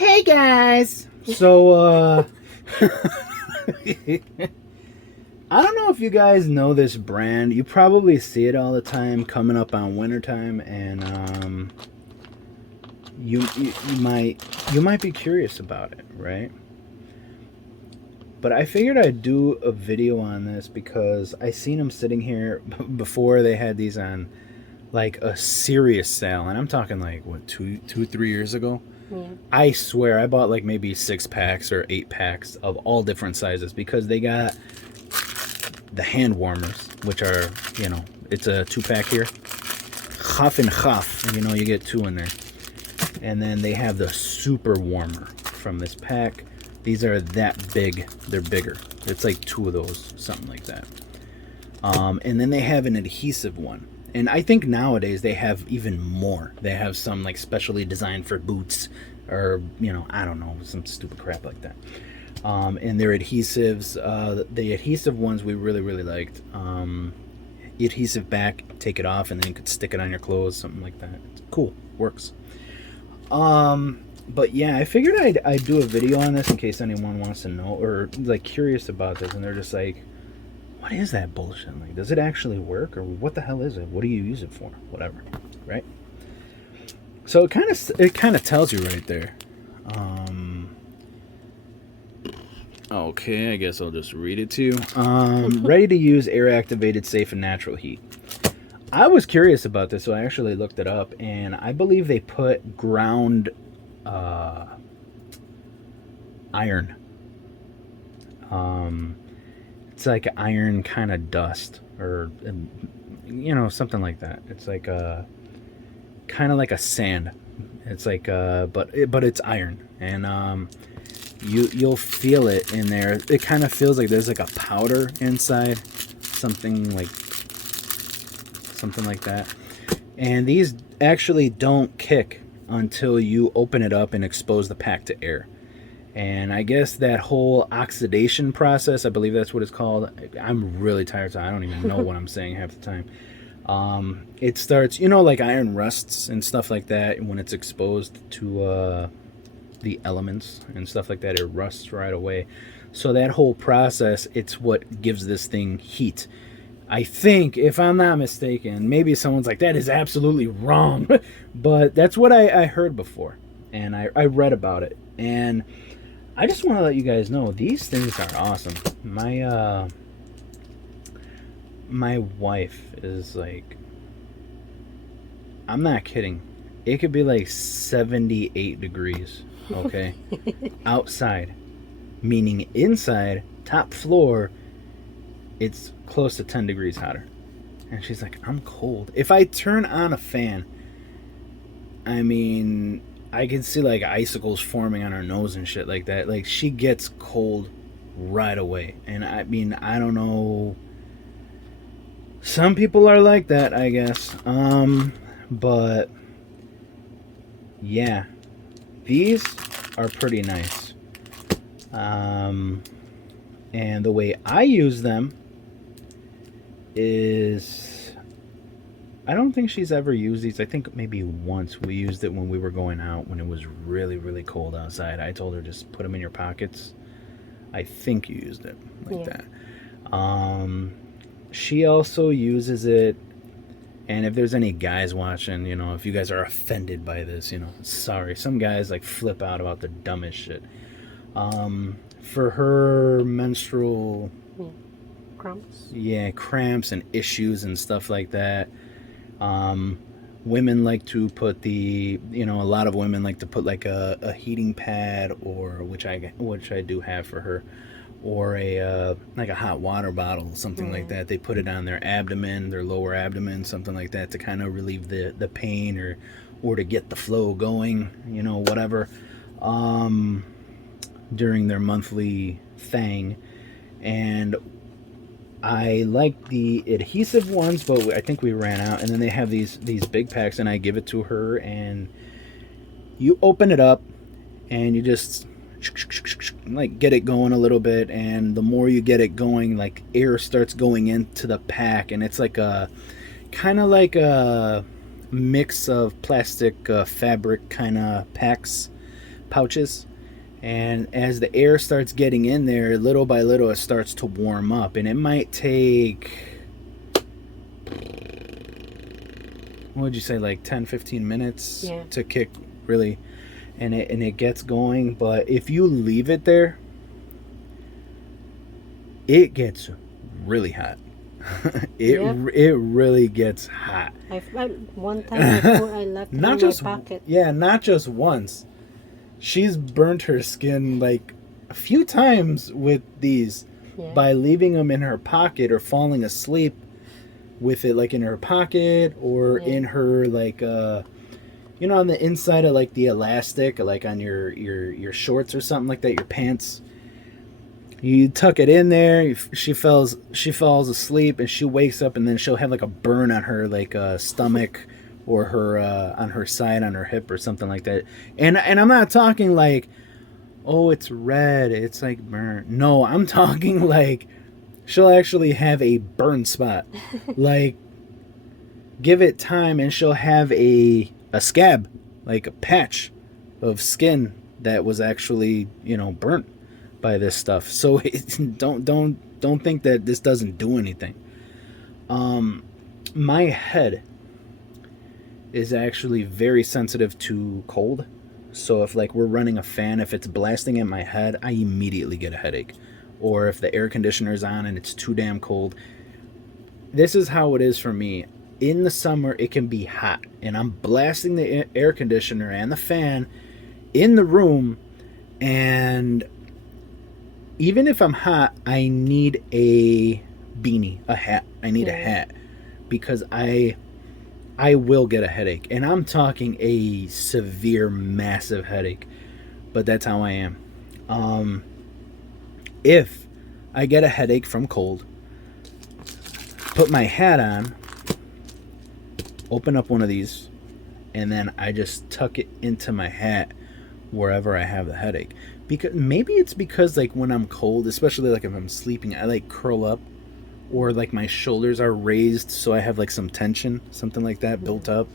Hey guys! So, I don't know if you guys know this brand. You probably see it all the time coming up on wintertime, and you might be curious about it, right? But I figured I'd do a video on this because I seen them sitting here before they had these on like a serious sale, and I'm talking like what 3 years ago. Yeah. I swear I bought like maybe 6 packs or 8 packs of all different sizes because they got the hand warmers, which are, it's a 2 pack here. Huff and Huff, and you get 2 in there. And then they have the super warmer from this pack. These are that big. They're bigger. It's like 2 of those, something like that. And then they have an adhesive one. And I think nowadays they have even more. They have some like specially designed for boots or, I don't know, some stupid crap like that. And their adhesives, the adhesive ones we really, really liked. Adhesive back, take it off, and then you could stick it on your clothes, something like that. It's cool. Works. But yeah, I figured I'd do a video on this in case anyone wants to know or like curious about this, and they're just like, what is that bullshit? Like, does it actually work, or what the hell is it? What do you use it for? Whatever, right? So it kind of tells you right there. Okay, I guess I'll just read it to you. Ready to use, air activated, safe, and natural heat. I was curious about this, so I actually looked it up, and I believe they put ground iron. It's like iron kind of dust, or something like that. It's like kind of like a sand. It's like but it's iron, and you'll feel it in there. It kind of feels like there's like a powder inside, something like that. And these actually don't kick until you open it up and expose the pack to air. And I guess that whole oxidation process, I believe that's what it's called. I'm really tired, so I don't even know what I'm saying half the time. It starts, like iron rusts and stuff like that. When it's exposed to the elements and stuff like that, it rusts right away. So that whole process, it's what gives this thing heat. I think, if I'm not mistaken, maybe someone's like, that is absolutely wrong. But that's what I heard before. And I read about it. And I just want to let you guys know, these things are awesome. My wife is like, I'm not kidding. It could be like 78 degrees, okay? Outside. Meaning inside, top floor, it's close to 10 degrees hotter. And she's like, I'm cold. If I turn on a fan, I mean, I can see like icicles forming on her nose and shit like that. Like, she gets cold right away. And I mean, I don't know. Some people are like that, I guess. But yeah, these are pretty nice. And the way I use them is, I don't think she's ever used these. I think maybe once we used it when we were going out when it was really, really cold outside. I told her just put them in your pockets. I think you used it like that. She also uses it, and if there's any guys watching, if you guys are offended by this, sorry. Some guys like flip out about the dumbest shit. For her menstrual Cramps. Yeah, cramps and issues and stuff like that. Women like to put a lot of women like to put like a heating pad, or which I do have for her, or a like a hot water bottle, something like that. They put it on their abdomen, their lower abdomen, something like that, to kind of relieve the pain, or to get the flow going, whatever, during their monthly thing. And I like the adhesive ones, but I think we ran out. And then they have these big packs, and I give it to her, and you open it up, and you just like get it going a little bit. And the more you get it going, like air starts going into the pack, and it's like a kind of like a mix of plastic fabric kind of packs pouches. And as the air starts getting in there, little by little, it starts to warm up. And it might take, what would you say, like 10, 15 minutes to kick really, and it gets going. But if you leave it there, it gets really hot. It really gets hot. One time before I left it in my pocket. Yeah, not just once. She's burnt her skin like a few times with these by leaving them in her pocket or falling asleep with it like in her pocket or in her like you know, on the inside of like the elastic, like on your shorts or something like that, your pants. You tuck it in there. She falls asleep, and she wakes up, and then she'll have like a burn on her like stomach or her on her side, on her hip or something like that. And I'm not talking like, oh, it's red, it's like burnt. No, I'm talking like she'll actually have a burn spot. Like, give it time, and she'll have a scab, like a patch of skin that was actually, you know, burnt by this stuff. So don't think that this doesn't do anything. My head is actually very sensitive to cold. So if like we're running a fan, if it's blasting at my head, I immediately get a headache. Or if the air conditioner's on and it's too damn cold. This is how it is for me. In the summer, it can be hot, and I'm blasting the air conditioner and the fan in the room, and even if I'm hot, I need a beanie, a hat. I need a hat because I will get a headache, and I'm talking a severe, massive headache. But that's how I am. If I get a headache from cold, put my hat on, open up one of these, and then I just tuck it into my hat wherever I have the headache. Because maybe it's because like when I'm cold, especially like if I'm sleeping, I like curl up, or like my shoulders are raised, so I have like some tension, something like that built up.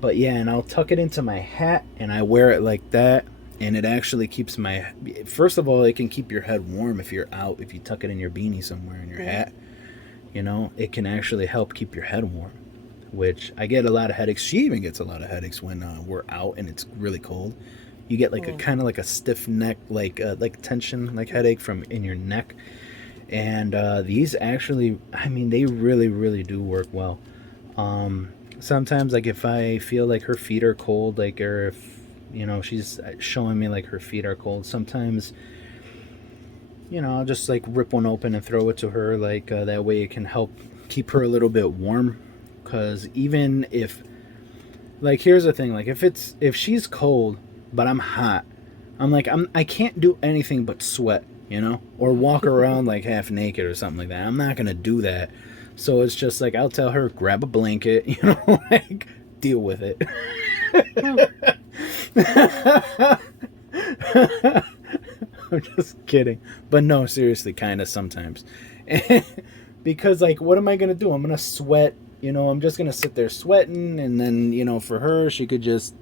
But yeah, and I'll tuck it into my hat, and I wear it like that, and it actually keeps my, first of all, it can keep your head warm if you're out, if you tuck it in your beanie somewhere in your hat, you know, it can actually help keep your head warm. Which I get a lot of headaches. She even gets a lot of headaches when we're out and it's really cold. You get like a kind of like a stiff neck, like tension, like headache from in your neck. And these actually, I mean, they really, really do work well. Sometimes, like if I feel like her feet are cold, like, or if, you know, she's showing me like her feet are cold, sometimes, you know, I'll just like rip one open and throw it to her, like that way it can help keep her a little bit warm. Because even if, like, here's the thing, like if she's cold but I'm hot, I can't do anything but sweat, you know, or walk around like half naked or something like that. I'm not gonna do that. So it's just like I'll tell her, grab a blanket, you know, like, deal with it. I'm just kidding, but no, seriously, kind of sometimes. Because like, what am I gonna do? I'm gonna sweat. You know, I'm just going to sit there sweating, and then, you know, for her, she could just,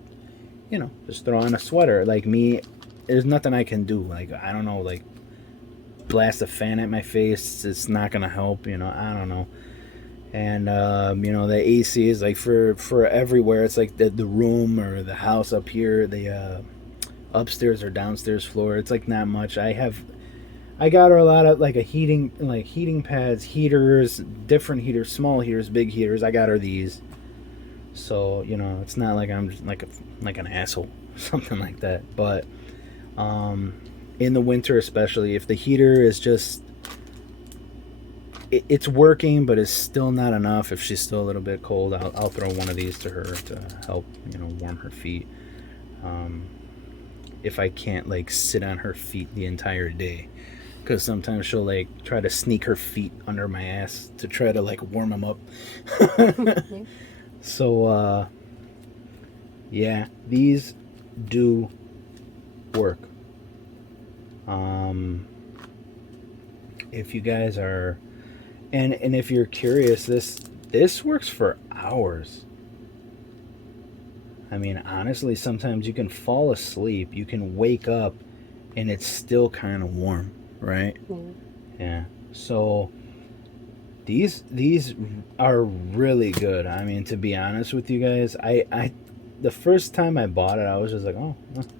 you know, just throw on a sweater. Like me, there's nothing I can do. Like, I don't know, like, blast a fan at my face. It's not going to help, you know, I don't know. And, you know, the AC is like for everywhere. It's like the room or the house up here, the upstairs or downstairs floor. It's like not much. I got her a lot of like heating pads, heaters, different heaters, small heaters, big heaters. I got her these, so you know it's not like I'm just like an asshole, something like that. But in the winter, especially if the heater is just it's working, but it's still not enough. If she's still a little bit cold, I'll throw one of these to her to help, you know, warm her feet. If I can't like sit on her feet the entire day. Because sometimes she'll like try to sneak her feet under my ass to try to like warm them up. So yeah, these do work. If you guys are, and if you're curious, this works for hours. I mean, honestly, sometimes you can fall asleep, you can wake up, and it's still kind of warm, right? Mm. Yeah. So these are really good. I mean, to be honest with you guys, I the first time I bought it, I was just like, oh,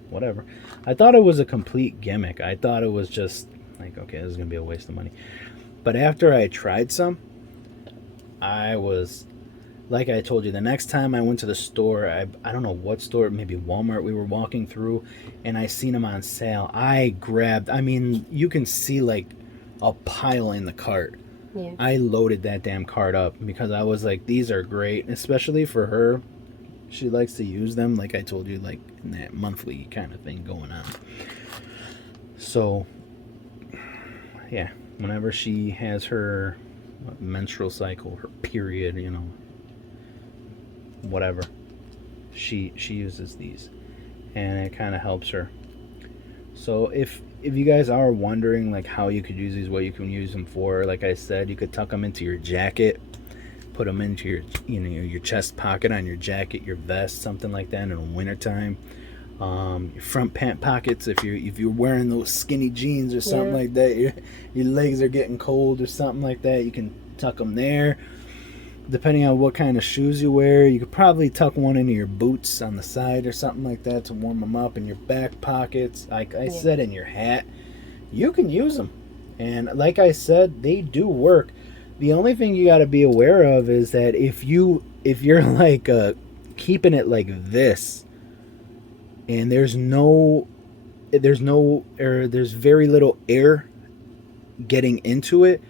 whatever. I thought it was a complete gimmick. I thought it was just like, okay, this is gonna be a waste of money. But after I tried some, I was like I told you, the next time I went to the store, I don't know what store, maybe Walmart, we were walking through, and I seen them on sale. I grabbed, I mean, you can see like a pile in the cart. Yeah. I loaded that damn cart up because I was like, these are great, especially for her. She likes to use them, like I told you, like in that monthly kind of thing going on. So, yeah, whenever she has her menstrual cycle, her period, you know, whatever, she uses these, and it kind of helps her. So if you guys are wondering like how you could use these, what you can use them for, like I said, you could tuck them into your jacket, put them into your, you know, your chest pocket on your jacket, your vest, something like that in the wintertime. Your front pant pockets, if you're wearing those skinny jeans or something like that, your legs are getting cold or something like that, you can tuck them there. Depending on what kind of shoes you wear, you could probably tuck one into your boots on the side or something like that to warm them up. In your back pockets, like I said, in your hat, you can use them. And like I said, they do work. The only thing you got to be aware of is that if you're like keeping it like this, and there's very little air getting into it,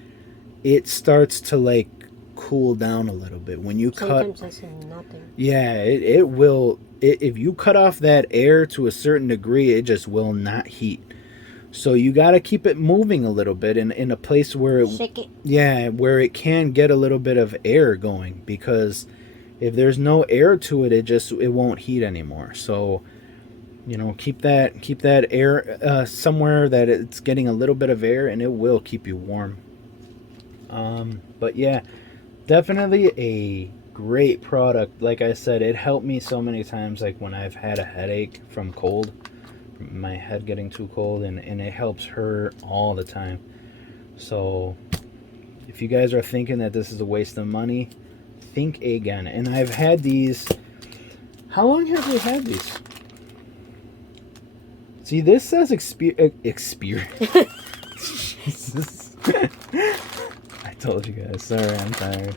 it starts to like cool down a little bit when you Sometimes I see nothing. Yeah, it will. If you cut off that air to a certain degree, it just will not heat. So you got to keep it moving a little bit in a place where it, shake it. Yeah, where it can get a little bit of air going, because if there's no air to it, it won't heat anymore. So, you know, keep that air somewhere that it's getting a little bit of air, and it will keep you warm. But yeah, definitely a great product. Like I said, it helped me so many times, like when I've had a headache from cold, from my head getting too cold, and it helps her all the time. So if you guys are thinking that this is a waste of money, think again. And I've had these. How long have we had these? See, this says experience. Jesus. I told you guys. Sorry, I'm tired.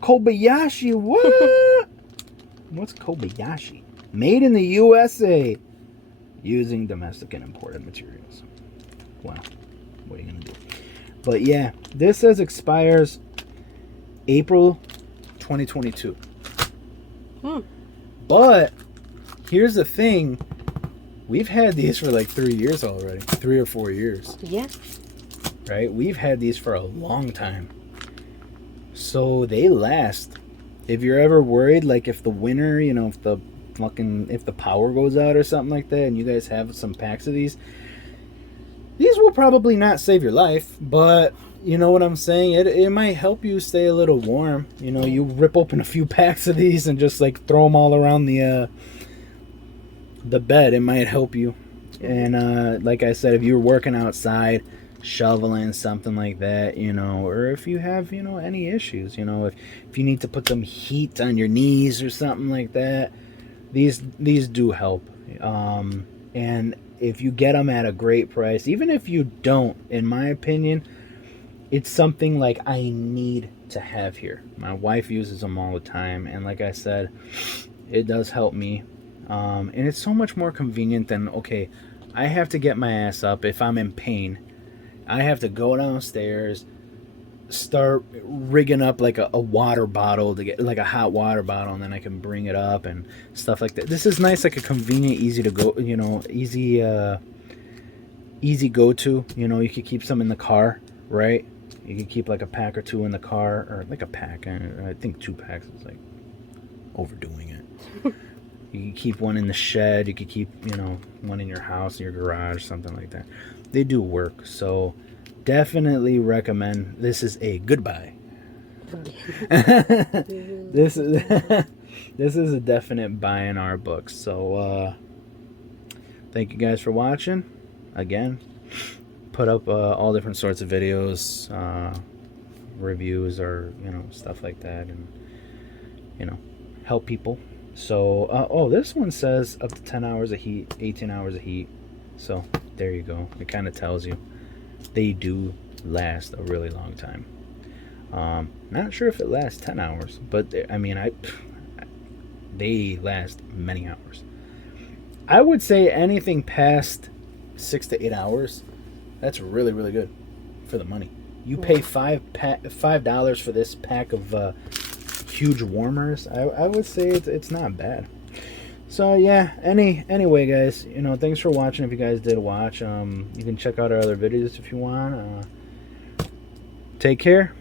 Kobayashi, what? What's Kobayashi? Made in the USA, using domestic and imported materials. Wow, what are you gonna do? But yeah, this says expires April 2022. But here's the thing: we've had these for like 3 years already, 3 or 4 years. Yeah. Right? We've had these for a long time. So they last. If you're ever worried, like if the winter, you know, if the power goes out or something like that, and you guys have some packs of these will probably not save your life, but you know what I'm saying? It might help you stay a little warm. You know, you rip open a few packs of these and just like throw them all around the bed. It might help you. And like I said, if you're working outside, shoveling, something like that, you know, or if you have, you know, any issues, you know, if you need to put some heat on your knees or something like that, these do help. And if you get them at a great price, even if you don't, in my opinion, it's something like I need to have here. My wife uses them all the time, and like I said, it does help me. And it's so much more convenient than, okay, I have to get my ass up if I'm in pain. I have to go downstairs, start rigging up like a water bottle to get like a hot water bottle, and then I can bring it up and stuff like that. This is nice, like a convenient, easy to go, you know, easy go to. You know, you could keep some in the car, right? You could keep like a pack or two in the car, or like a pack. I think 2 packs is like overdoing it. You could keep one in the shed. You could keep, you know, one in your house, your garage, something like that. They do work. So definitely recommend. This is a good buy. This is this is a definite buy in our books. So thank you guys for watching. Again, put up all different sorts of videos, reviews, or stuff like that, and help people. So oh, this one says up to 10 hours of heat, 18 hours of heat. So there you go. It kind of tells you they do last a really long time. Not sure if it lasts 10 hours, but I mean, they last many hours. I would say anything past 6 to 8 hours, that's really, really good for the money. You pay $5 for this pack of huge warmers. I would say it's not bad. So yeah, anyway guys, thanks for watching. If you guys did watch, you can check out our other videos if you want. Take care.